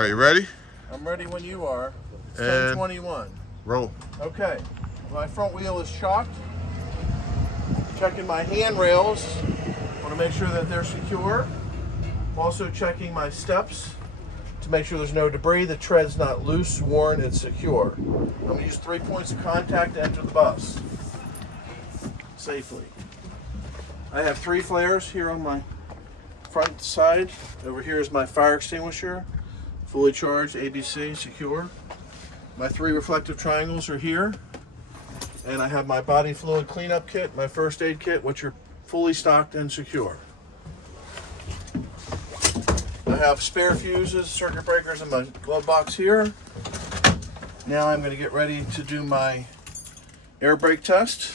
Are you ready? I'm ready when you are. It's And 10:21. roll. Okay. My front wheel is shocked. Checking my handrails. Want to make sure that they're secure. Also checking my steps to make sure there's no debris. The tread's not loose, worn, it's secure. I'm going to use 3 points of contact to enter the bus safely. I have 3 flares here on my front side. Over here is my fire extinguisher, fully charged, ABC, secure. My 3 reflective triangles are here. And I have my body fluid cleanup kit, my first aid kit, which are fully stocked and secure. I have spare fuses, circuit breakers in my glove box here. Now I'm going to get ready to do my air brake test.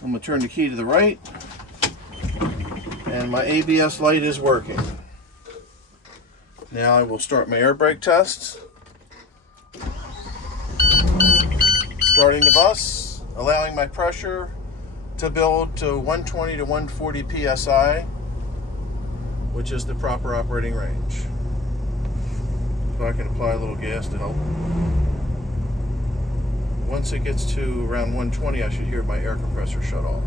I'm going to turn the key to the right. And my ABS light is working. Now I will start my air brake test. Starting the bus, allowing my pressure to build to 120 to 140 psi, which is the proper operating range. So I can apply a little gas to help. Once it gets to around 120, I should hear my air compressor shut off.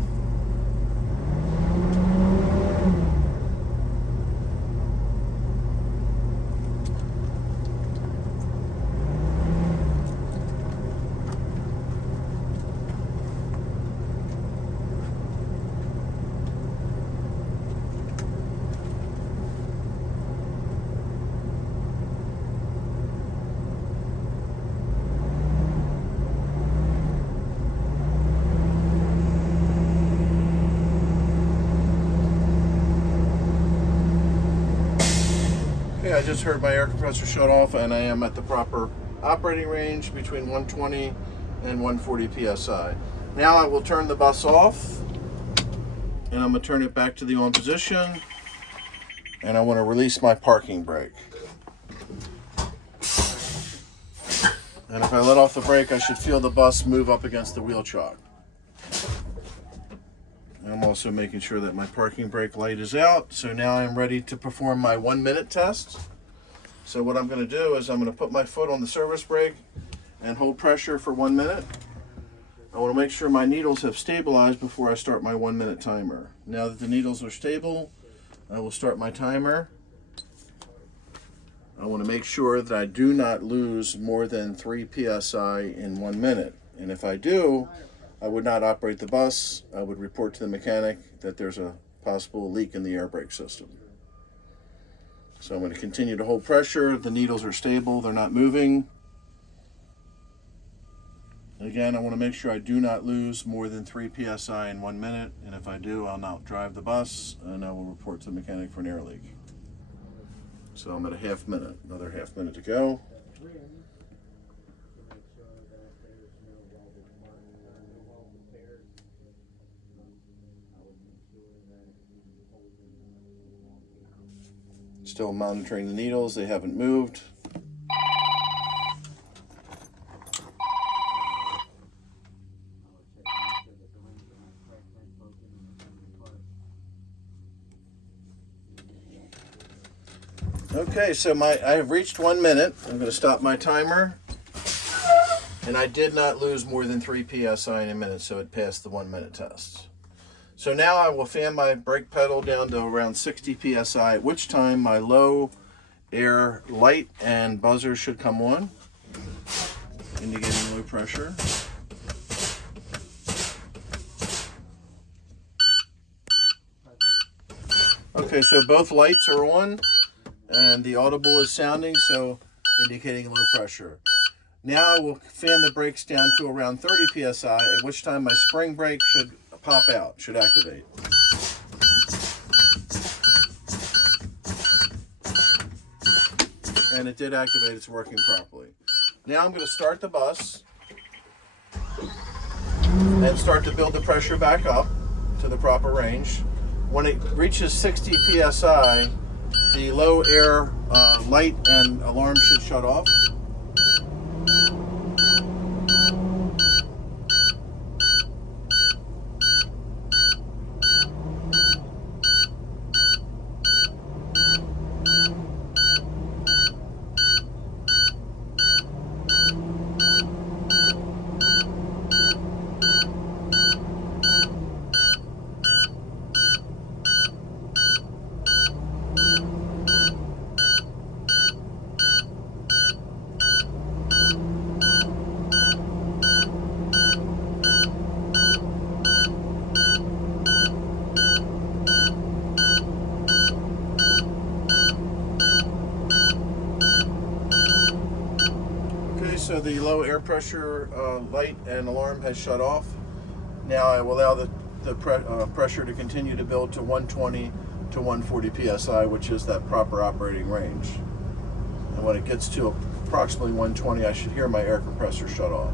I just heard my air compressor shut off and I am at the proper operating range between 120 and 140 psi. Now I will turn the bus off and I'm going to turn it back to the on position, and I want to release my parking brake. And if I let off the brake, I should feel the bus move up against the wheel chock. I'm also making sure that my parking brake light is out. So now I'm ready to perform my 1-minute test. So what I'm going to do is I'm going to put my foot on the service brake and hold pressure for 1 minute. I want to make sure my needles have stabilized before I start my 1-minute timer. Now that the needles are stable, I will start my timer. I want to make sure that I do not lose more than 3 psi in 1 minute. And if I do, I would not operate the bus. I would report to the mechanic that there's a possible leak in the air brake system. So I'm going to continue to hold pressure. The needles are stable, they're not moving. Again, I want to make sure I do not lose more than 3 psi in 1 minute. And if I do, I'll now drive the bus and I will report to the mechanic for an air leak. So I'm at a half minute, another half minute to go. Still monitoring the needles, they haven't moved. Okay, so I have reached 1 minute. I'm going to stop my timer. And I did not lose more than 3 psi in a minute, so it passed the 1 minute test. So now I will fan my brake pedal down to around 60 psi, at which time my low air light and buzzer should come on, indicating low pressure. Okay, so both lights are on and the audible is sounding, so indicating low pressure. Now I will fan the brakes down to around 30 psi, at which time my spring brake should pop out, should activate. And it did activate, it's working properly. Now I'm going to start the bus and start to build the pressure back up to the proper range. When it reaches 60 psi, the low air light and alarm should shut off. so the low air pressure light and alarm has shut off. Now I will allow the pressure to continue to build to 120 to 140 psi, which is that proper operating range. And when it gets to approximately 120, I should hear my air compressor shut off.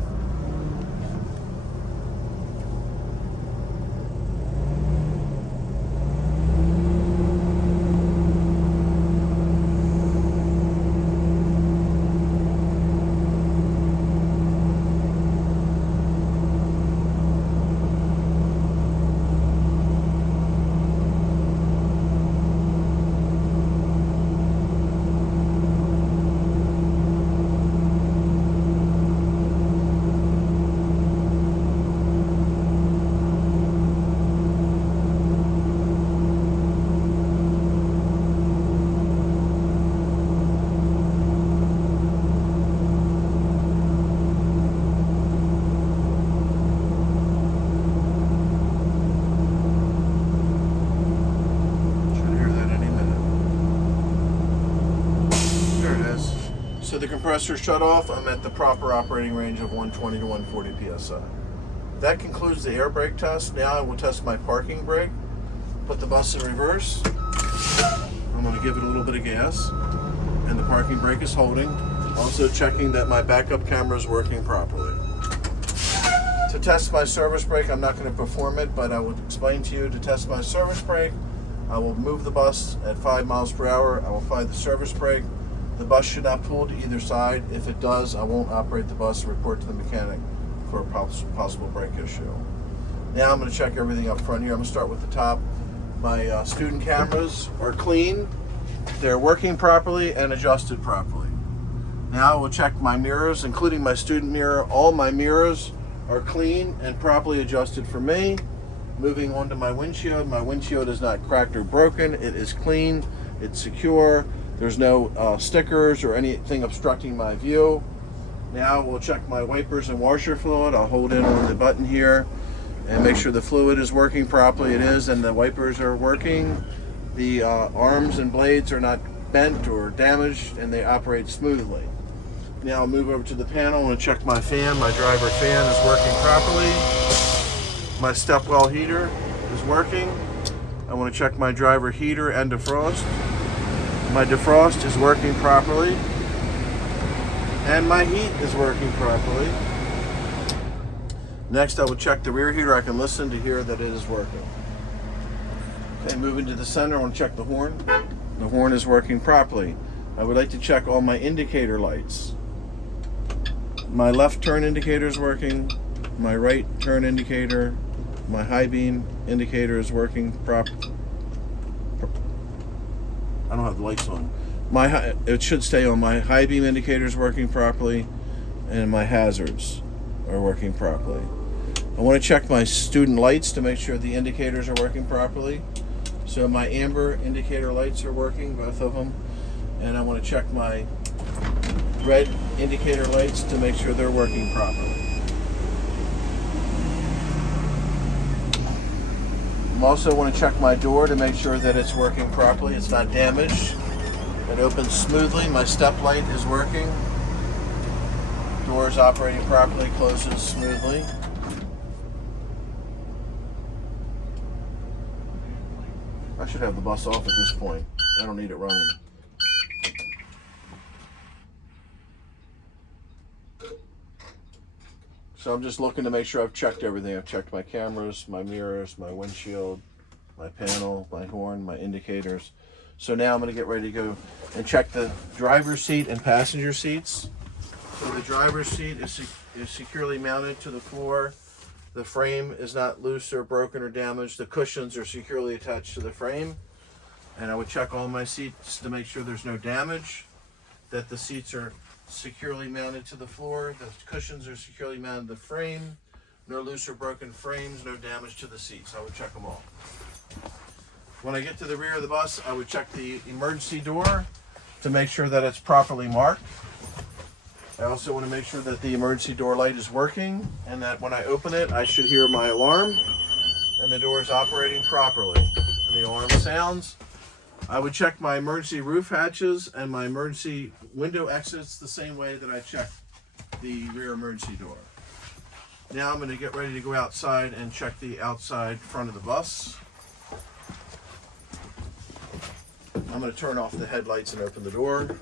So the compressor shut off. I'm at the proper operating range of 120 to 140 psi. That concludes the air brake test. Now I will test my parking brake. Put the bus in reverse. I'm going to give it a little bit of gas, and the parking brake is holding. Also checking that my backup camera is working properly. To test my service brake, I'm not going to perform it, but I will explain to you. To test my service brake, I will move the bus at 5 miles per hour. I will apply the service brake. The bus should not pull to either side. If it does, I won't operate the bus and report to the mechanic for a possible brake issue. Now I'm going to check everything up front here. I'm going to start with the top. My student cameras are clean. They're working properly and adjusted properly. Now I will check my mirrors, including my student mirror. All my mirrors are clean and properly adjusted for me. Moving on to my windshield. My windshield is not cracked or broken. It is clean. It's secure. There's no stickers or anything obstructing my view. Now we'll check my wipers and washer fluid. I'll hold in on the button here and make sure the fluid is working properly. It is, and the wipers are working. The arms and blades are not bent or damaged, and they operate smoothly. Now I'll move over to the panel and check my fan. My driver fan is working properly. My stepwell heater is working. I want to check my driver heater and defrost. My defrost is working properly, and my heat is working properly. Next, I will check the rear heater. I can listen to hear that it is working. Okay, moving to the center, I want to check the horn. The horn is working properly. I would like to check all my indicator lights. My left turn indicator is working. My right turn indicator, my high beam indicator is working properly. I don't have the lights on. It should stay on. My high beam indicator is working properly, and my hazards are working properly. I want to check my student lights to make sure the indicators are working properly. So my amber indicator lights are working, both of them. And I want to check my red indicator lights to make sure they're working properly. I also want to check my door to make sure that it's working properly. It's not damaged. It opens smoothly. My step light is working. Door is operating properly, closes smoothly. I should have the bus off at this point. I don't need it running. So I'm just looking to make sure I've checked everything. I've checked my cameras, my mirrors, my windshield, my panel, my horn, my indicators. So now I'm going to get ready to go and check the driver's seat and passenger seats. So the driver's seat is securely mounted to the floor. The frame is not loose or broken or damaged. The cushions are securely attached to the frame. And I would check all my seats to make sure there's no damage, that the seats are securely mounted to the floor, the cushions are securely mounted to the frame, no loose or broken frames, no damage to the seats. I would check them all. When I get to the rear of the bus, I would check the emergency door to make sure that it's properly marked. I also want to make sure that the emergency door light is working, and that when I open it, I should hear my alarm, and the door is operating properly. And the alarm sounds. I would check my emergency roof hatches and my emergency window exits the same way that I check the rear emergency door. Now I'm going to get ready to go outside and check the outside front of the bus. I'm going to turn off the headlights and open the door.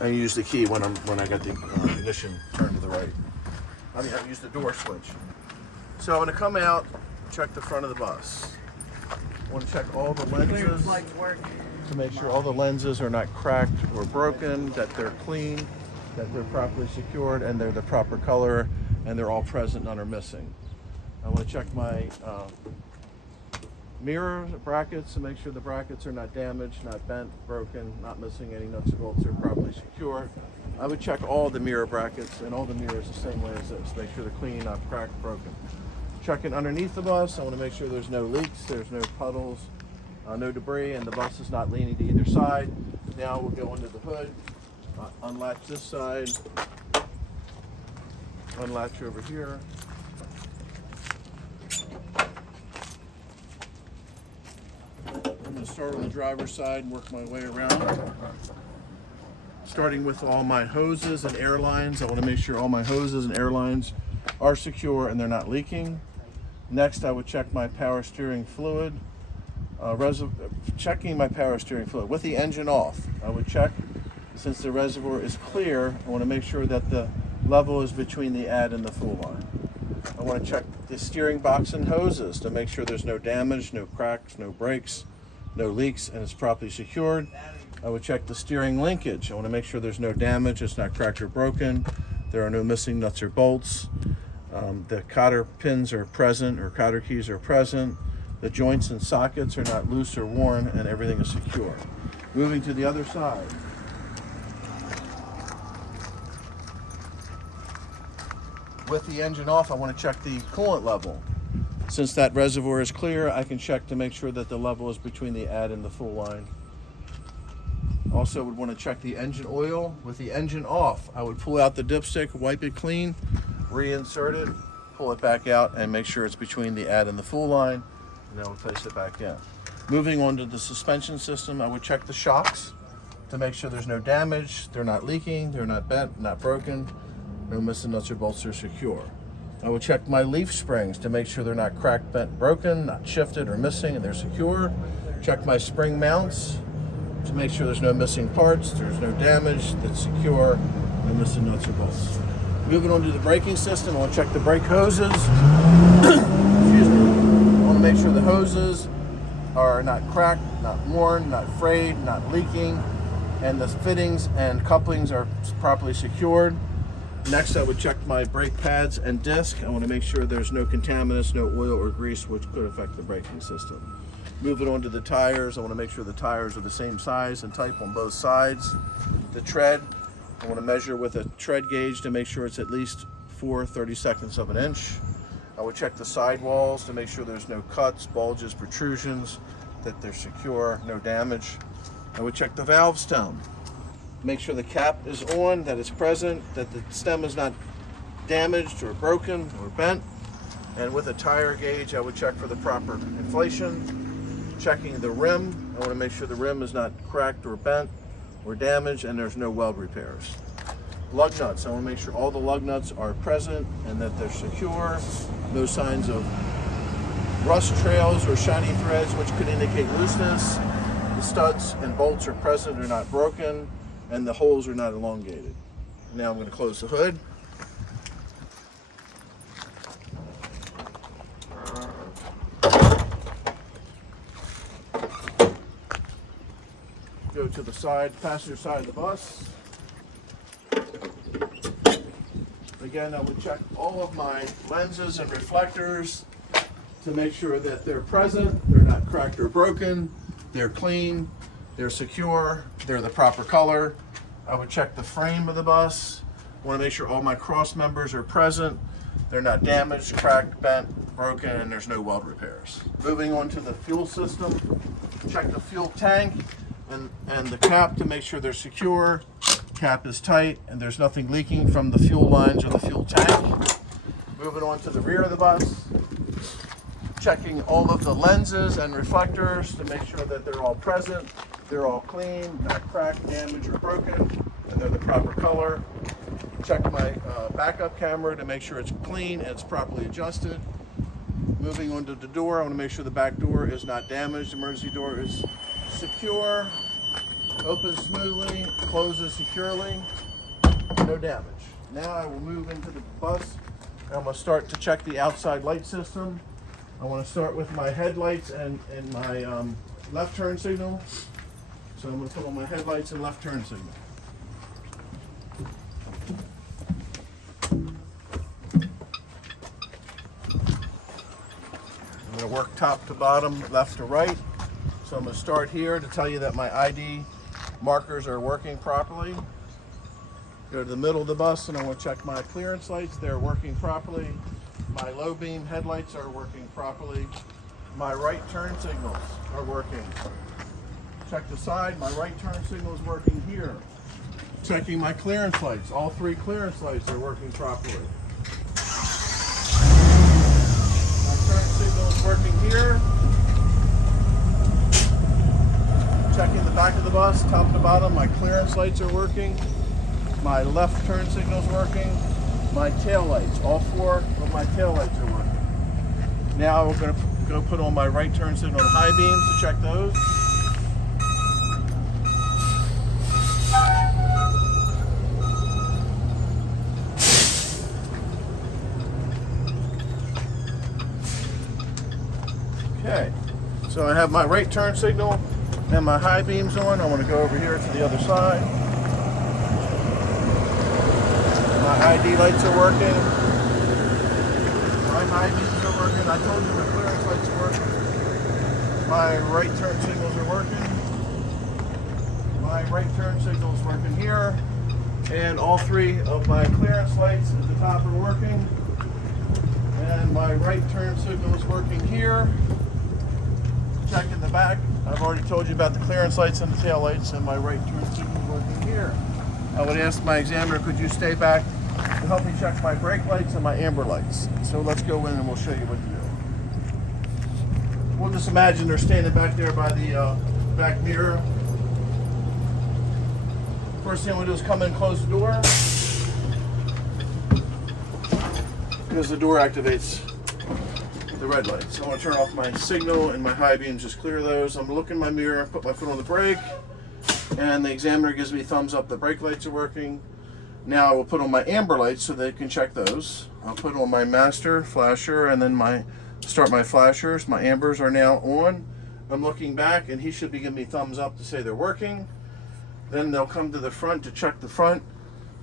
I use the key when I got the ignition turned to the right. I use the door switch. So I'm going to come out, check the front of the bus. I want to check all the lenses to make sure all the lenses are not cracked or broken, that they're clean, that they're properly secured, and they're the proper color, and they're all present, none are missing. I want to check my mirror brackets to make sure the brackets are not damaged, not bent, broken, not missing any nuts or bolts, are properly secure. I would check all the mirror brackets and all the mirrors the same way as this. Make sure they're clean, not cracked, broken. Checking underneath the bus, I want to make sure there's no leaks, there's no puddles, no debris, and the bus is not leaning to either side. Now we'll go under the hood, unlatch this side, unlatch over here. I'm going to start on the driver's side and work my way around. Starting with all my hoses and air lines. I want to make sure all my hoses and air lines are secure and they're not leaking. Next, I would check my power steering fluid. Checking my power steering fluid with the engine off. I would check, since the reservoir is clear, I want to make sure that the level is between the add and the full line. I want to check the steering box and hoses to make sure there's no damage, no cracks, no breaks, no leaks, and it's properly secured. I would check the steering linkage. I want to make sure there's no damage, it's not cracked or broken, there are no missing nuts or bolts, the cotter pins are present, or cotter keys are present, the joints and sockets are not loose or worn, and everything is secure. Moving to the other side. With the engine off, I want to check the coolant level. Since that reservoir is clear, I can check to make sure that the level is between the add and the full line. Also would want to check the engine oil. With the engine off, I would pull out the dipstick, wipe it clean, reinsert it, pull it back out, and make sure it's between the add and the full line, and then we'll place it back in. Moving on to the suspension system, I would check the shocks to make sure there's no damage, they're not leaking, they're not bent, not broken, no missing nuts or bolts, are secure. I will check my leaf springs to make sure they're not cracked, bent, broken, not shifted or missing, and they're secure. Check my spring mounts to make sure there's no missing parts, there's no damage, that's secure, no missing nuts or bolts. Moving on to the braking system, I want to check the brake hoses. Excuse me. I want to make sure the hoses are not cracked, not worn, not frayed, not leaking, and the fittings and couplings are properly secured. Next, I would check my brake pads and disc. I want to make sure there's no contaminants, no oil or grease, which could affect the braking system. Moving on to the tires, I want to make sure the tires are the same size and type on both sides. The tread, I want to measure with a tread gauge to make sure it's at least 4/32 of an inch. I would check the sidewalls to make sure there's no cuts, bulges, protrusions, that they're secure, no damage. I would check the valve stem. Make sure the cap is on, that it's present, that the stem is not damaged or broken or bent. And with a tire gauge, I would check for the proper inflation. Checking the rim, I want to make sure the rim is not cracked or bent or damaged, and there's no weld repairs. Lug nuts, I want to make sure all the lug nuts are present and that they're secure. No signs of rust trails or shiny threads, which could indicate looseness. The studs and bolts are present, they're not broken, and the holes are not elongated. Now I'm going to close the hood. Go to the side, passenger side of the bus. Again, I would check all of my lenses and reflectors to make sure that they're present, they're not cracked or broken, they're clean, they're secure, they're the proper color. I would check the frame of the bus. I want to make sure all my cross members are present, they're not damaged, cracked, bent, broken, and there's no weld repairs. Moving on to the fuel system, check the fuel tank and the cap to make sure they're secure. Cap is tight and there's nothing leaking from the fuel lines or the fuel tank. Moving on to the rear of the bus. checking all of the lenses and reflectors to make sure that they're all present, they're all clean, not cracked, damaged, or broken, and they're the proper color. Check my backup camera to make sure it's clean and it's properly adjusted. Moving onto the door, I want to make sure the back door is not damaged. The emergency door is secure, opens smoothly, closes securely, no damage. Now I will move into the bus. I'm going to start to check the outside light system. I want to start with my headlights and my left turn signal. So I'm going to put on my headlights and left turn signal. I'm going to work top to bottom, left to right. So I'm going to start here to tell you that my ID markers are working properly. Go to the middle of the bus and I want to check my clearance lights. They're working properly. My low beam headlights are working properly. My right turn signals are working. Check the side. My right turn signal is working here. Checking my clearance lights. All 3 clearance lights are working properly. My turn signal is working here. Checking the back of the bus, top to bottom. My clearance lights are working. My left turn signal is working. My tail lights, all 4 of my tail lights are working. Now we're going to go put on my right turn signal and high beams to check those. Okay, so I have my right turn signal and my high beams on. I want to go over here to the other side. My ID lights are working. My high beams are working. I told you my clearance lights are working. My right turn signals are working. My right turn signal is working here. And all 3 of my clearance lights at the top are working. And my right turn signal is working here. Check in the back. I've already told you about the clearance lights and the tail lights, and my right turn signal is working here. I would ask my examiner, could you stay back to help me check my brake lights and my amber lights? So let's go in and we'll show you what to do. We'll just imagine they're standing back there by the back mirror. First thing I'm going to do is come in and close the door, because the door activates the red lights. So I want to turn off my signal and my high beams, just clear those. I'm going to look in my mirror, put my foot on the brake, and the examiner gives me thumbs up the brake lights are working. Now I will put on my amber lights so they can check those. I'll put on my master flasher and then start my flashers. My ambers are now on. I'm looking back and he should be giving me thumbs up to say they're working. Then they'll come to the front to check the front.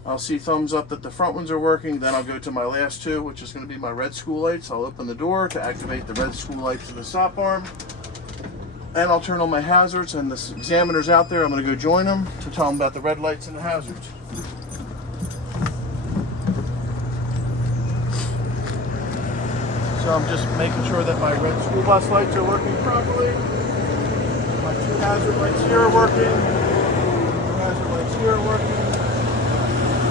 I'll see thumbs up that the front ones are working. Then I'll go to my last 2, which is going to be my red school lights. I'll open the door to activate the red school lights in the stop arm. And I'll turn on my hazards, and the examiner's out there. I'm going to go join them to tell them about the red lights and the hazards. So I'm just making sure that my red school bus lights are working properly. My 2 hazard lights here are working. The hazard lights here are working.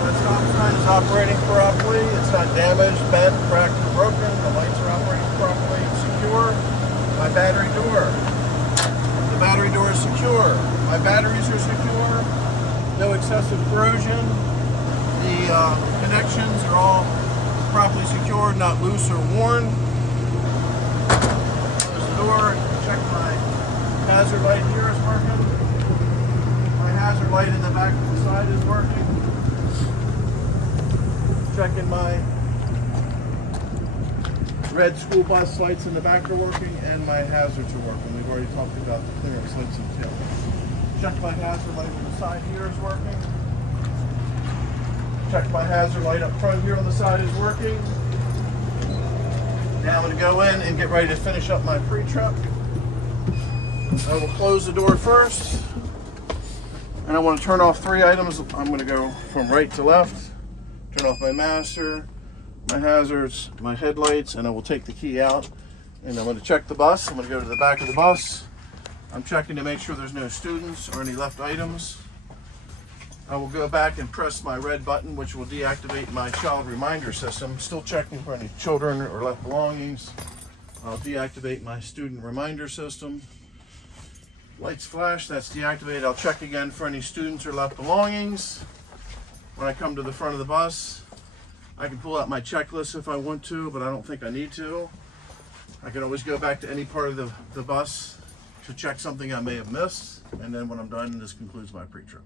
My stop sign is operating properly. It's not damaged, bent, cracked, or broken. The lights are operating properly. It's secure. My battery door. The battery door is secure. My batteries are secure. No excessive corrosion. The connections are all properly secured, not loose or worn. Close the door. Check my hazard light here is working. My hazard light in the back of the side is working. Checking my red school bus lights in the back are working, and my hazards are working. We've already talked about the clearance lights and tail lights. Check my hazard light on the side here is working. Check my hazard light up front here on the side is working. Now I'm going to go in and get ready to finish up my pre-truck. I will close the door first, and I want to turn off 3 items. I'm going to go from right to left. Turn off my master, my hazards, my headlights, and I will take the key out. And I'm going to check the bus. I'm going to go to the back of the bus. I'm checking to make sure there's no students or any left items. I will go back and press my red button, which will deactivate my child reminder system. Still checking for any children or left belongings. I'll deactivate my student reminder system. Lights flash, that's deactivated. I'll check again for any students or left belongings. When I come to the front of the bus, I can pull out my checklist if I want to, but I don't think I need to. I can always go back to any part of the bus to check something I may have missed. And then when I'm done, this concludes my pre-trip.